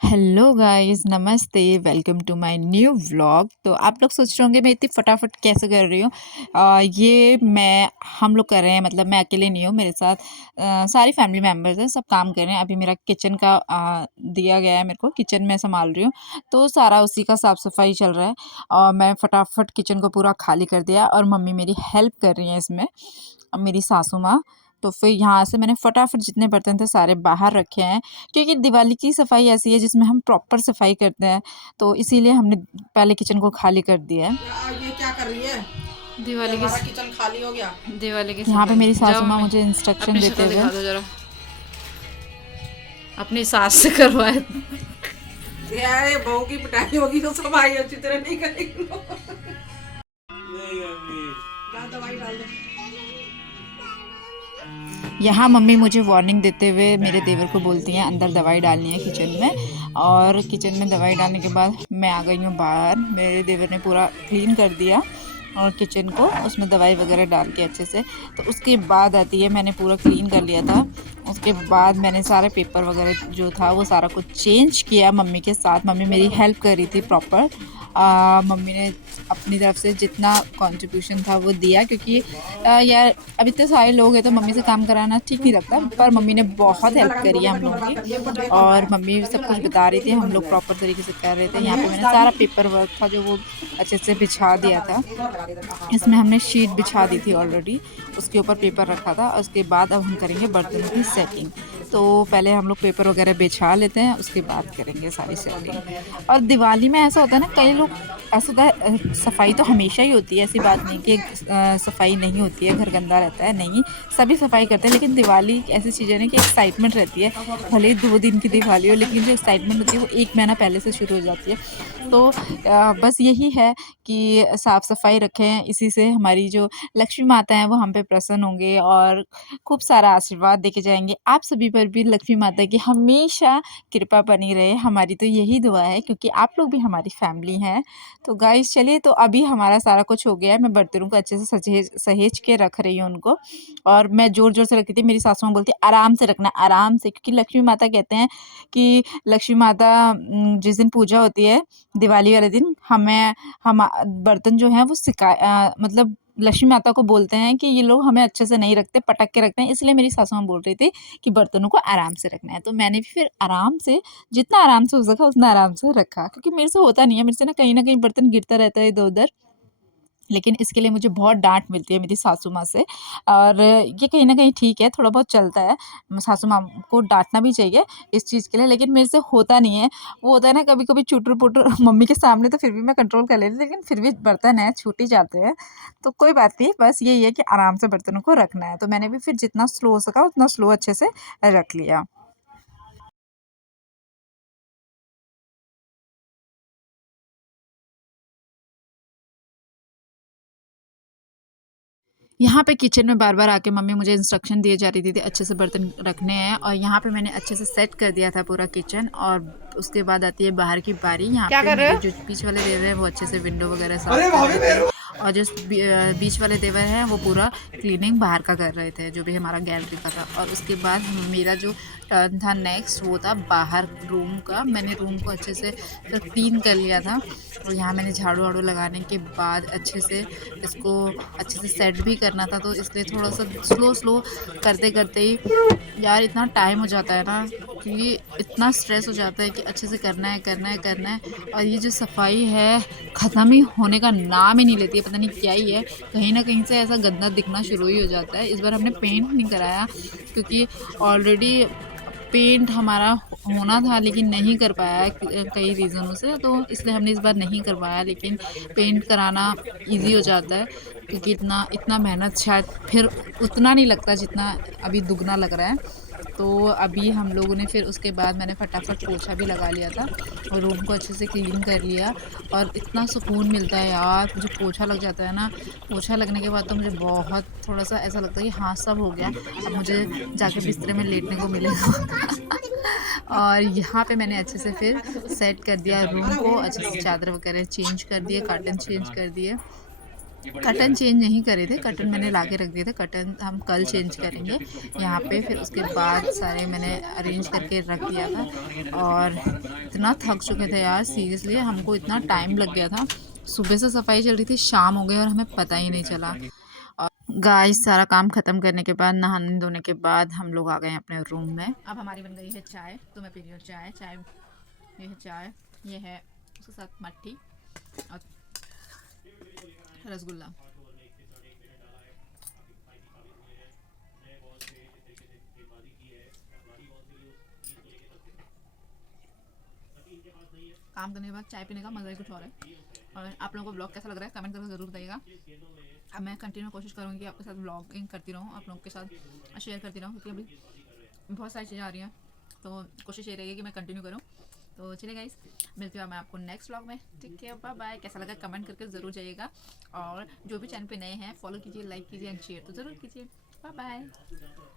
Hello guys, नमस्ते, welcome to my new vlog. तो आप लोग सोच रहे होंगे मैं इतनी फटाफट कैसे कर रही हूँ। ये मैं हम लोग कर रहे हैं, मतलब मैं अकेले नहीं हूँ, मेरे साथ सारी फैमिली मेम्बर्स हैं, सब काम कर रहे हैं। अभी मेरा किचन का दिया गया है, मेरे को किचन में संभाल रही हूँ, तो सारा उसी का साफ़ सफाई चल रहा है। और मैं फटाफट किचन को पूरा खाली कर दिया और मम्मी मेरी हेल्प कर रही हैं इसमें, मेरी सासू माँ। तो फिर यहाँ से मैंने फटाफट जितने बर्तन थे सारे बाहर रखे हैं, क्योंकि दिवाली की सफाई ऐसी है जिसमें हम प्रॉपर सफाई करते हैं, तो इसीलिए हमने पहले किचन को खाली कर दिया है। ये क्या कर रही है? दिवाली की हमारा किचन खाली हो गया। दिवाली की यहाँ पे सफाई। मेरी जाओ सासू माँ मम्मी, मुझे इंस्ट्रक्शन अपनी देते शक्ल हुए। दिखा दो जरा, अपनी सास से करवाए। यार बहू की पिटाई होगी तो सफाई अच्छी तरह नहीं करेगी दवाई डाल दे। यहाँ मम्मी मुझे वार्निंग देते हुए मेरे देवर को बोलती हैं अंदर दवाई डालनी है किचन में। और किचन में दवाई डालने के बाद मैं आ गई हूँ बाहर। मेरे देवर ने पूरा क्लीन कर दिया और किचन को उसमें दवाई वगैरह डाल के अच्छे से। तो उसके बाद आती है, मैंने पूरा क्लीन कर लिया था। उसके बाद मैंने सारे पेपर वगैरह जो था वो सारा कुछ चेंज किया मम्मी के साथ। मम्मी मेरी हेल्प कर रही थी प्रॉपर। मम्मी ने अपनी तरफ से जितना कंट्रीब्यूशन था वो दिया, क्योंकि यार अब इतने सारे लोग हैं तो मम्मी से काम कराना ठीक नहीं लगता, पर मम्मी ने बहुत हेल्प करी है हम लोगों की। और मम्मी सब कुछ बता रही थी, हम लोग प्रॉपर तरीके से कर रहे थे। यहाँ पे मैंने सारा पेपर वर्क था जो वो अच्छे से बिछा दिया था। इसमें हमने शीट बिछा दी थी ऑलरेडी, उसके ऊपर पेपर रखा था। और उसके बाद अब हम करेंगे बर्तनों की सेटिंग। तो पहले हम लोग पेपर वगैरह बिछा लेते हैं, उसके बाद करेंगे सारी सेटिंग। और दिवाली में ऐसा होता है ना, कई लोग ऐसा होता है सफाई तो हमेशा ही होती है, ऐसी बात नहीं कि सफाई नहीं होती है, घर गंदा रहता है, नहीं, सभी सफाई करते हैं। लेकिन दिवाली एक ऐसी चीज़ है ना कि एक्साइटमेंट रहती है। भले ही 2 दिन की दिवाली हो, लेकिन जो एक्साइटमेंट होती है वो 1 महीना पहले से शुरू हो जाती है। तो बस यही है कि साफ़ सफाई रखें, इसी से हमारी जो लक्ष्मी माता हैं वो हम पे प्रसन्न होंगे और खूब सारा आशीर्वाद देके जाएँगे। आप सभी पर भी लक्ष्मी माता की हमेशा कृपा बनी रहे, हमारी तो यही दुआ है, क्योंकि आप लोग भी हमारी फैमिली हैं। तो गाइस चलिए, तो अभी हमारा सारा कुछ हो गया है। मैं बर्तनों को अच्छे से सहेज सहेज के रख रही हूँ उनको। और मैं ज़ोर-ज़ोर से रखती थी, मेरी सासू माँ बोलती है आराम से रखना, आराम से, क्योंकि लक्ष्मी माता कहते हैं कि लक्ष्मी माता जिस दिन पूजा होती है दिवाली वाले दिन, हमें हम बर्तन जो हैं वो मतलब लक्ष्मी माता को बोलते हैं कि ये लोग हमें अच्छे से नहीं रखते, पटक के रखते हैं। इसलिए मेरी सासू माँ बोल रही थी कि बर्तनों को आराम से रखना है। तो मैंने भी फिर आराम से, जितना आराम से हो सका उतना आराम से रखा, क्योंकि मेरे से होता नहीं है, मेरे से ना कहीं बर्तन गिरता रहता है इधर-उधर। लेकिन इसके लिए मुझे बहुत डाँट मिलती है मेरी सासू माँ से। और ये कहीं न कहीं ठीक है, थोड़ा बहुत चलता है। सासू माँ को डाँटना भी चाहिए इस चीज़ के लिए, लेकिन मेरे से होता नहीं है। वो होता है ना कभी-कभी चुटर-पुटर मम्मी के सामने तो फिर भी मैं कंट्रोल कर लेती हूँ, लेकिन फिर भी बर्तन है, छूट ही जाते हैं। तो कोई बात नहीं, बस यही है कि आराम से बर्तनों को रखना है। तो मैंने भी फिर जितना स्लो हो सका उतना स्लो अच्छे से रख लिया। यहाँ पे किचन में बार-बार आके मम्मी मुझे इंस्ट्रक्शन दिए जा रही थी अच्छे से बर्तन रखने हैं। और यहाँ पे मैंने अच्छे से सेट कर दिया था पूरा किचन। और उसके बाद आती है बाहर की बारी। यहाँ क्या पे कर रहे मेरे हो? जो बीच वाले देवर हैं वो अच्छे से विंडो वगैरह साफ कर रहे थे। और जो बीच वाले देवर हैं वो पूरा क्लीनिंग बाहर का कर रहे थे, जो भी हमारा गैलरी का था। और उसके बाद मेरा जो टर्न था नेक्स्ट, वो था बाहर रूम का। मैंने रूम को अच्छे से फिर क्लीन कर लिया था। और यहाँ मैंने झाड़ू-वाड़ू लगाने के बाद अच्छे से इसको अच्छे से सेट भी करना था, तो इसलिए थोड़ा-सा स्लो करते-करते ही यार इतना टाइम हो जाता है ना, क्योंकि इतना स्ट्रेस हो जाता है कि अच्छे से करना है, करना है, करना है। और ये जो सफाई है ख़त्म ही होने का नाम ही नहीं लेती है, पता नहीं क्या ही है। कहीं न कहीं से ऐसा गंदा दिखना शुरू ही हो जाता है। इस बार हमने पेंट नहीं कराया, क्योंकि ऑलरेडी पेंट हमारा होना था लेकिन नहीं कर पाया कई रीज़नों से, तो इसलिए हमने इस बार नहीं करवाया। लेकिन पेंट कराना ईज़ी हो जाता है, क्योंकि इतना इतना मेहनत शायद फिर उतना नहीं लगता जितना अभी दुगना लग रहा है। तो अभी हम लोगों ने फिर उसके बाद मैंने फटाफट पोछा भी लगा लिया था और रूम को अच्छे से क्लीन कर लिया। और इतना सुकून मिलता है यार, मुझे पोछा लग जाता है ना, पोछा लगने के बाद तो मुझे बहुत थोड़ा-सा ऐसा लगता है कि हाँ, सब हो गया, अब मुझे जाके बिस्तर में लेटने को मिलेगा। और यहाँ पे मैंने अच्छे से फिर सेट कर दिया रूम को, अच्छे से चादर वगैरह चेंज कर दिए, कर्टन चेंज कर दिए। कर्टन चेंज नहीं करे थे, कर्टन मैंने ला के रख दिए थे, कर्टन हम कल चेंज करेंगे यहाँ पे। फिर उसके बाद सारे मैंने अरेंज करके रख दिया था और इतना थक चुके थे यार, सीरियसली हमको इतना टाइम लग गया था। सुबह से सफाई चल रही थी, शाम हो गई और हमें पता ही नहीं चला। और गाइस सारा काम ख़त्म करने के बाद, नहाने धोने के बाद हम लोग आ गए हैं अपने रूम में। अब हमारी बन गई है चाय, तो मैं पी रही हूँ चाय। ये है चाय, ये है उसके साथ मट्ठी और रसगुल्ला। काम करने के बाद चाय पीने का मज़ा ही कुछ और है। और आप लोगों को ब्लॉग कैसा लग रहा है कमेंट करके ज़रूर बताइएगा। अब मैं कंटिन्यू कोशिश करूँगी कि आपके साथ ब्लॉगिंग करती रहूँ, आप लोगों के साथ शेयर करती रहूँ, क्योंकि अभी बहुत सारी चीज़ें आ रही हैं, तो कोशिश ये रहेगी कि मैं कंटिन्यू करूँ। तो चलिए गाइस, मिलती हूँ मैं आपको नेक्स्ट व्लॉग में। ठीक है, बाय बाय। कैसा लगा कमेंट करके ज़रूर जाइएगा, और जो भी चैनल पे नए हैं फॉलो कीजिए, लाइक कीजिए एंड शेयर तो ज़रूर कीजिए। Bye bye.